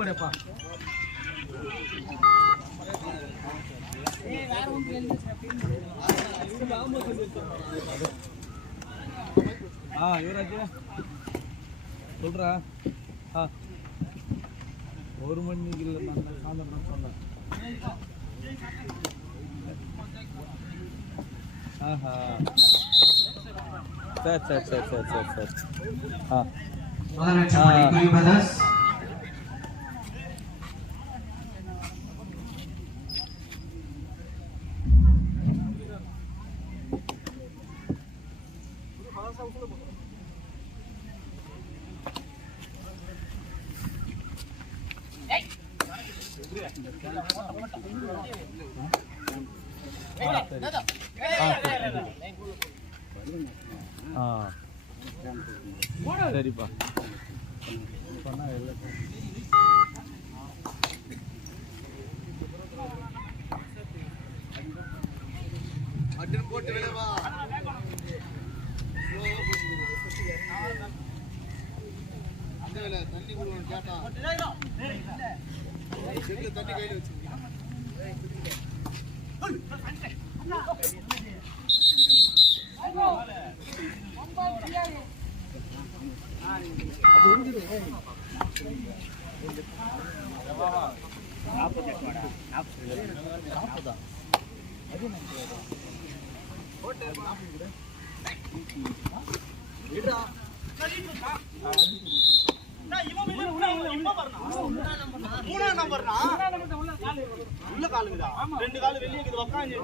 போறப்பா யுவராஜ் சொல்றா ஒரு மணிக்கு இல்லை சாயந்தரம் சொன்னேன் சரி சரிப்பா சொன்னா போட்டு விளைவா தண்ணி கொடுக்கணும் கேட்டா தண்ணி கையில் வச்சிருக்கீங்க உள்ள காலுங்களா ரெண்டு காலு வெளியே உட்காந்து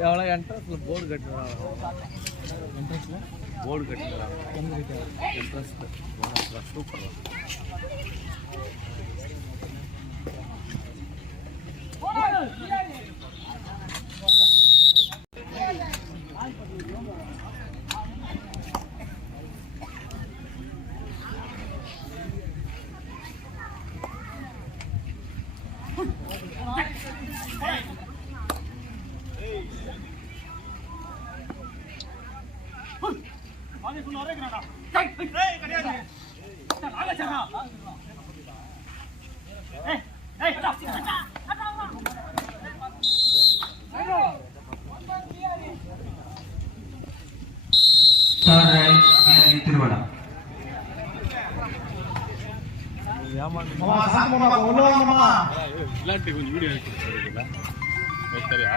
எவ்வளோ என்ட்ரன்ஸில் போர்டு கட்டுறாங்க என்ட்ரன்ஸில் போர்டு கட்டுறாங்க என்ட்ரன்ஸில் சூப்பராக திருவிழா இல்லாட்டி கொஞ்சம் வீடியோ எடுத்துருக்கீங்களா சரியா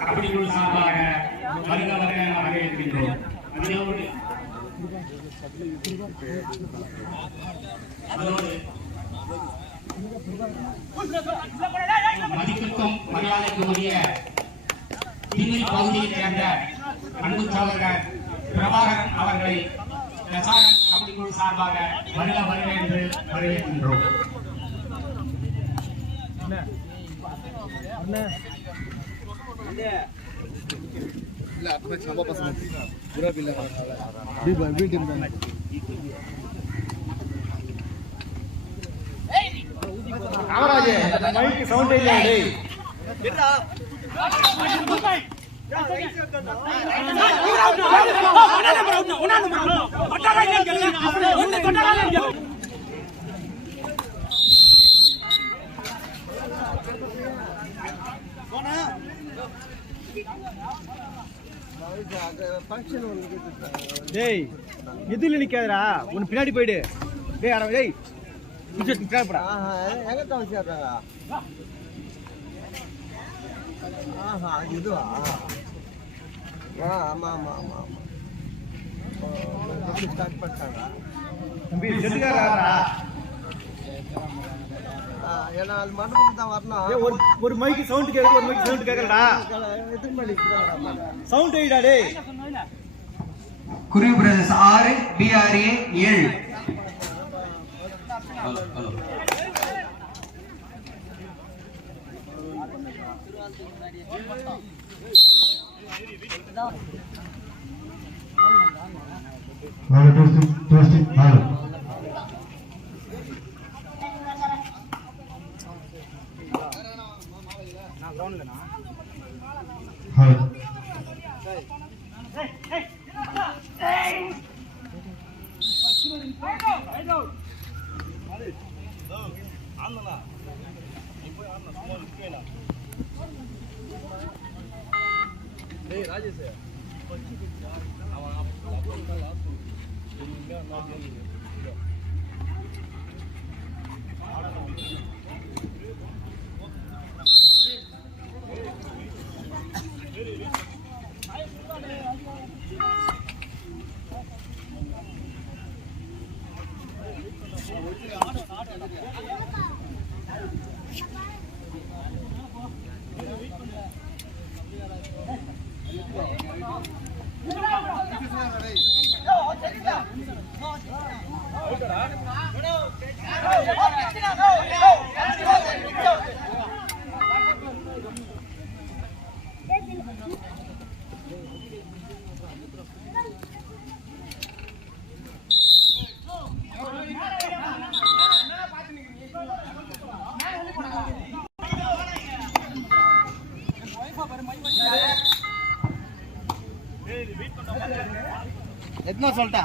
கபடி குழு சார்பாக வரவேற்கின்றோம். மதிப்புக்கும் மரியாதைக்கும் உரிய திண்ணை பகுதியைச் சேர்ந்த அன்பு சகோதரர் பிரபாகரன் அவர்களை கபடி குழு சார்பாக வருக என்று வரவேற்கின்றோம். டேய் எதிரில் நிக்காதடா உன் பின்னாடி போயிடு டேய் அட டேய் நிக்காதடா எங்க தான் சேர்றாங்க ஆஹா இதுவா ஆமா ஆமா ஆமா ஆமா எப்படி ஸ்டார்ட் பண்ணிட்டாங்க தம்பி செட்டுக்காரடா ஏன்னா அது மண்டபத்துக்கு தான் வரணும் ஒரு மைக்கு சவுண்ட் கேக்குது ஒரு மைக்கு சவுண்ட் கேக்கலடா எத்தனை மணிக்கு சவுண்ட் ஏடா டேய் குருவி பிரதர்ஸ் 6 BRA 7 ஹலோ ஹலோ நான் கிரவுண்ட்லனா ராஜேஷ் எத்தனை சொல்லிட்டா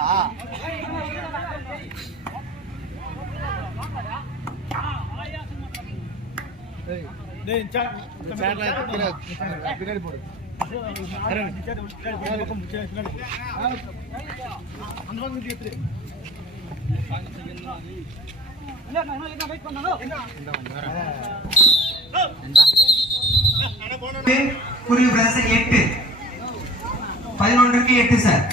பின்னாடி போடு குருவி பிரதர்ஸ் 8 11க்கு 8 சார்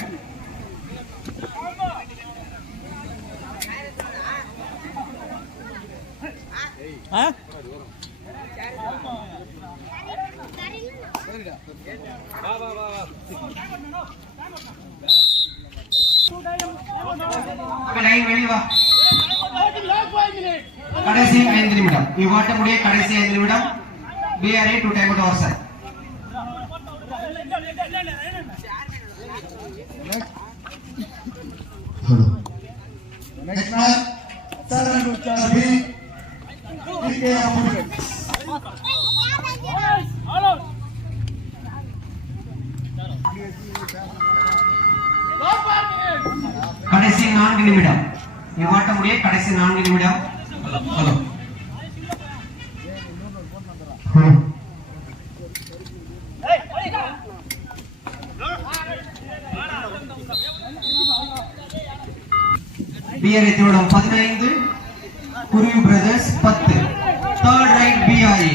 கடைசி 5 நிமிடம் இவ்வாட்டமுடைய கடைசி 5 நிமிடம் BRA 2 time out sir next match Sarang கடைசி 4 நிமிடம் இவ்வாட்டமுடைய கடைசி 4 நிமிடம் ஹலோ BRA தீவிரம் 15 குருவி பிரதர்ஸ் 10 third right BRA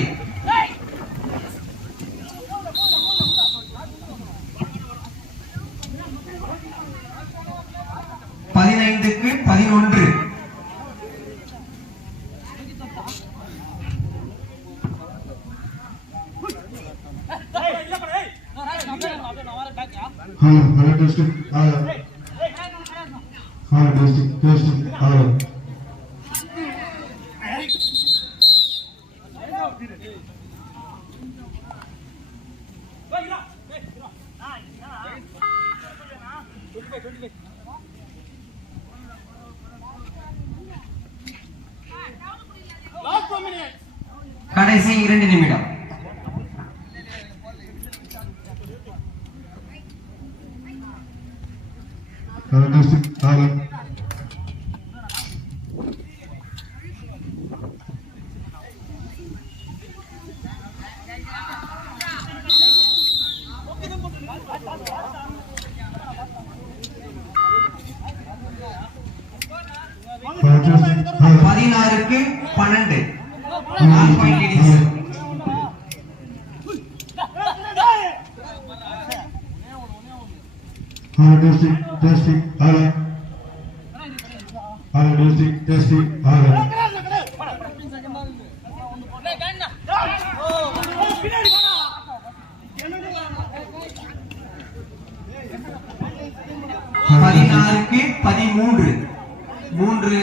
பதினைந்துக்கு 11 கடைசி 2 நிமிடம் 16க்கு 12 4 பாயிண்ட் லீடிங். பதினாறுக்கு 13 3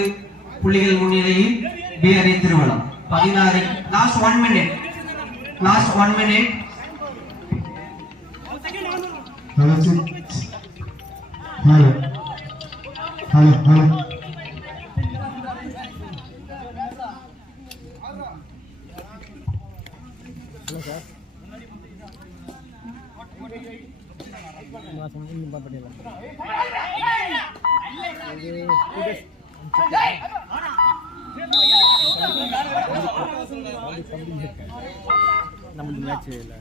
புள்ளிகள் முன்னிலையில் பிஆர்ஏ திருவள்ளம். 16 last 1 minute. நம்ம மேட்ச் இல்ல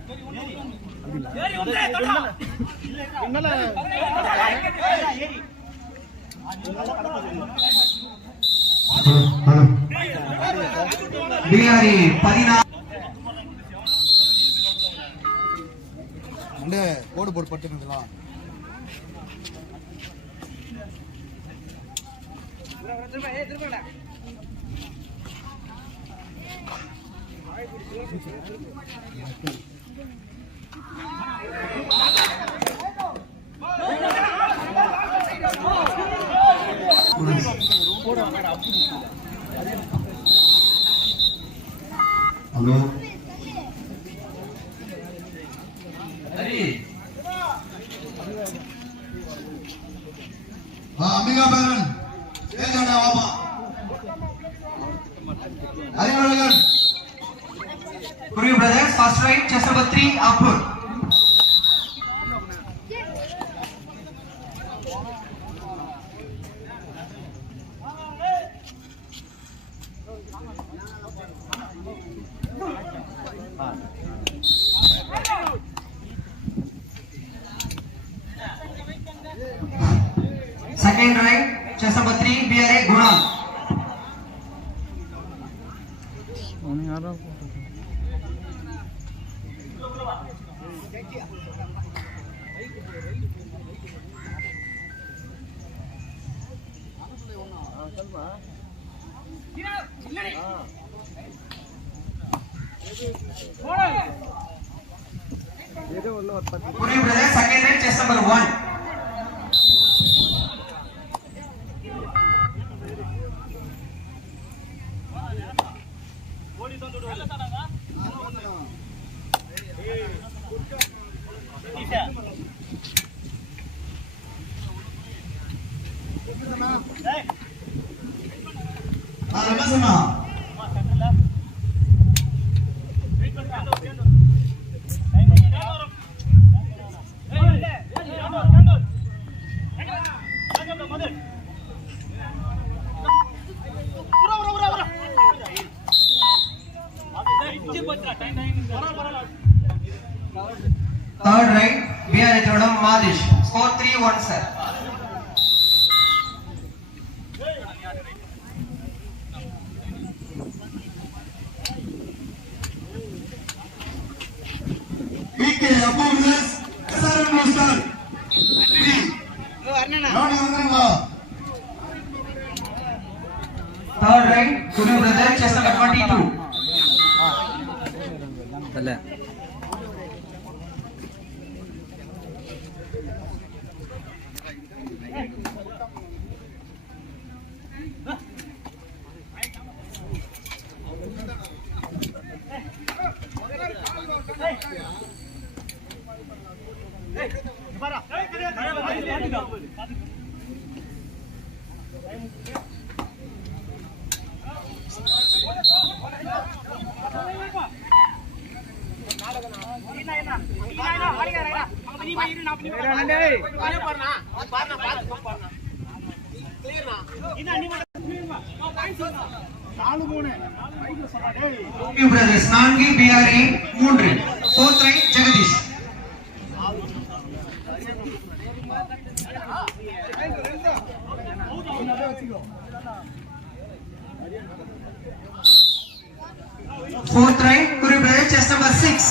என்னால பிஆர்ஏ 16 அந்த கோடு போட்டு பட்டுனதுல ஹலோ அம்பிகா பேரன் ஏஜாடா வாமா Arivazhagan Guru brothers first right chess number 3 அப்புர். Second right, chess number 3, BRA Gunal. Puri brother, second right, chess number 1. Third right, BRA Thodam Madish. Score 3-1 sir. PK Abundance SRM Master 3 நானே வந்தேன்மா. Third right, Guru brother, chess number 22. அல்ல New brothers, Nangi BRA 3. Fourth right, Jagadish. Fourth right, Kuru Brothers, chest number 6.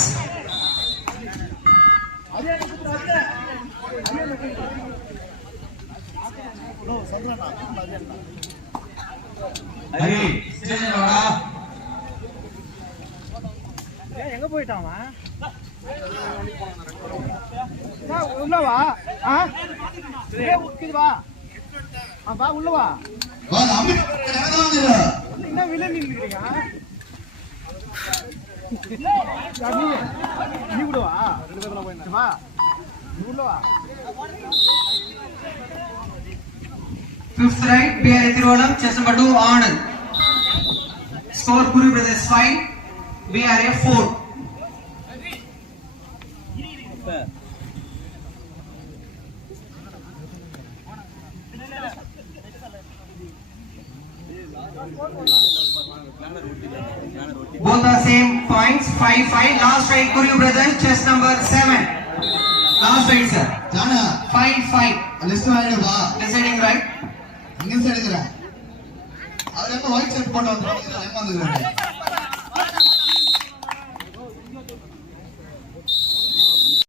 Hari station வாடா. எங்க போயிட்டான் உள்ளவா வா வா உள்ளவா வா அம்பி என்னதான் வந்துடா. என்ன விலை நின்னுக்கிறீங்க நீ விடுவா 2 பேர்ல போய் வா நீ உள்ளவா. Fifth right, BRA Thiruvalam, chest number 2, Anand. Score Kuru Brothers 5, BRA 4. Both are same points, 5-5. Last right, Kuru Brothers, chest number 7. Last right, sir. ஜானா 5-5. லிஸ்ட் ஆயிடுவா. Deciding right. எங்க சைடு இருக்கற அவர் என்ன ஒயிட் ஷர்ட் போட்டு வந்தாரு. எங்க வந்துறாரு.